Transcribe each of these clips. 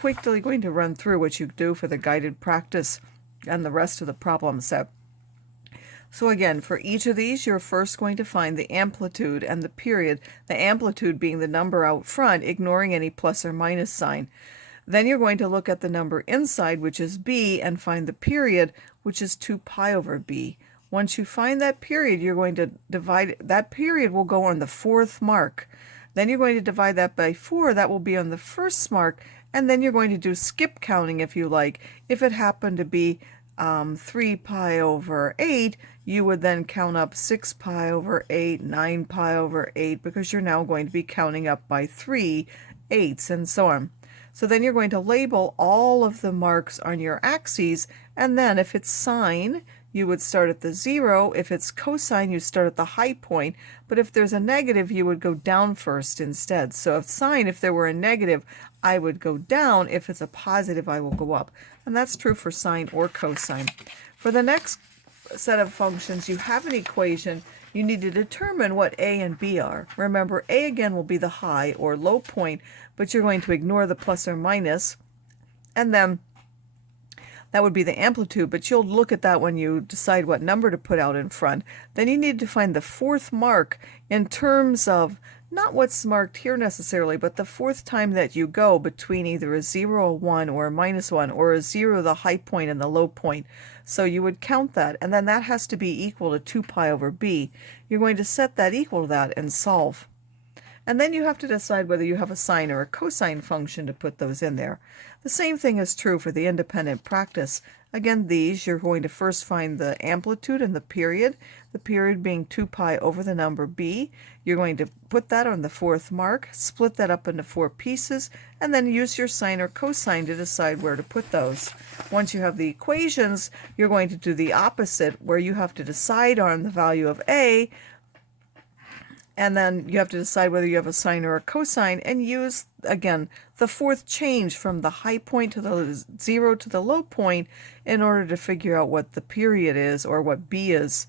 quickly going to run through what you do for the guided practice and the rest of the problem set. So again, for each of these, you're first going to find the amplitude and the period, the amplitude being the number out front, ignoring any plus or minus sign. Then you're going to look at the number inside, which is b, and find the period, which is 2 pi over b. Once you find that period, you're going to divide, that period will go on the 4th mark. Then you're going to divide that by 4, that will be on the 1st mark, and then you're going to do skip counting if you like. If it happened to be 3 pi over 8, you would then count up 6 pi over 8, 9 pi over 8, because you're now going to be counting up by 3 eighths and so on. So then you're going to label all of the marks on your axes, and then if it's sine, you would start at the 0. If it's cosine, you start at the high point, but if there's a negative, you would go down first instead. So if sine, if there were a negative, I would go down. If it's a positive, I will go up. And that's true for sine or cosine. For the next set of functions, you have an equation. You need to determine what a and b are. Remember, a again will be the high or low point, but you're going to ignore the plus or minus, and then that would be the amplitude, but you'll look at that when you decide what number to put out in front. Then you need to find the 4th mark in terms of not what's marked here necessarily, but the 4th time that you go between either a 0, a 1, or a -1, or a 0, the high point, and the low point. So you would count that, and then that has to be equal to 2 pi over b. You're going to set that equal to that and solve. And then you have to decide whether you have a sine or a cosine function to put those in there. The same thing is true for the independent practice. Again, these, you're going to first find the amplitude and the period being 2 pi over the number b. You're going to put that on the 4th mark, split that up into 4 pieces, and then use your sine or cosine to decide where to put those. Once you have the equations, you're going to do the opposite, where you have to decide on the value of a, and then you have to decide whether you have a sine or a cosine, and use, again, the 4th change from the high point to the 0 to the low point in order to figure out what the period is, or what b is.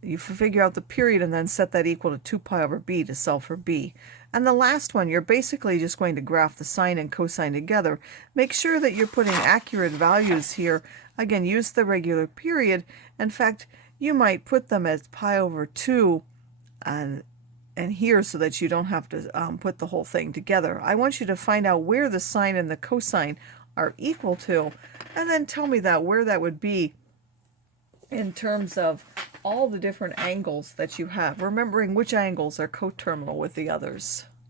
You figure out the period and then set that equal to 2 pi over b to solve for b. And the last one, you're basically just going to graph the sine and cosine together. Make sure that you're putting accurate values here. Again, use the regular period. In fact, you might put them as pi over 2 and here, so that you don't have to put the whole thing together. I want you to find out where the sine and the cosine are equal to, and then tell me where that would be in terms of all the different angles that you have, remembering which angles are coterminal with the others.